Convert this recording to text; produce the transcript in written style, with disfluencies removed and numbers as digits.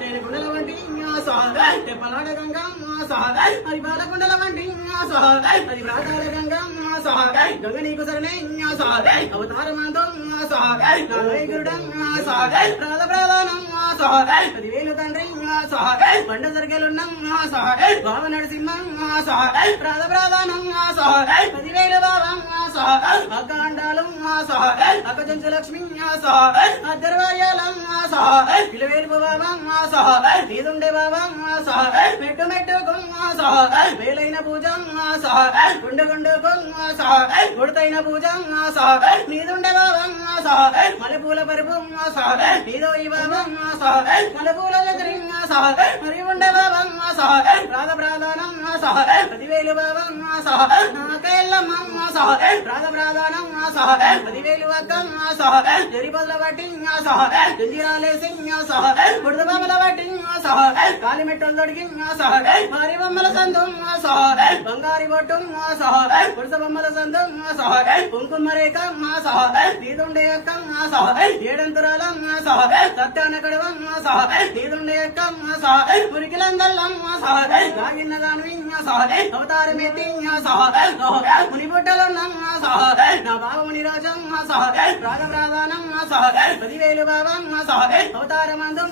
నేను గుండెల వంటి తెప్పలాడ గంగా అది బాలకుండల వంటి అది ప్రాతాల గంగా గంగ నీకు సరణే అవతారమంతో నాయకుడం ప్రాణ ప్రధానం 10,000 తండ్రి పండ సరికెలున్నాం బావ నరసింహం ప్రాణ ప్రధానం 10,000 బావం అకాండాలు అక్క చెంచు లక్ష్మి అద్దర్వార్యాలం పిలవేలు బాబా నీదుండే బాబా మెట్టు మెట్టుకు వేలైన పూజ గుండె గుండెకు గుడతైన పూజ నీదుండే బాబా మల్లెపూల పరుపు నీదో ఈ బాబా మల్లెపూల దగ్గర మరి ఉండే బాబా రాధ ప్రాధానం 10,000 బాబా నాకెళ్ళమ్మ రాధ ప్రాధానం 10,000 అక్క జరిపదుల బట్టి జంజిరాలేసి బుడద బొమ్మల బట్టి కాలి మెట్టలు తొడిగి భారీ బొమ్మల సందు బంగారి బొట్టు బుడద బొమ్మల సందు కుంకుమ రేఖ నీదుండే అక్క ఏడంతురాల సత్యాన కడవ నీదుండే అక్క మురికిలందల్లం లాగిన్న దాని అవతారమెత్తి ముని బుట్టలో నా బాబు మునిరాజం రాధ ప్రాధానం 10,000 బాబా అవతారమందు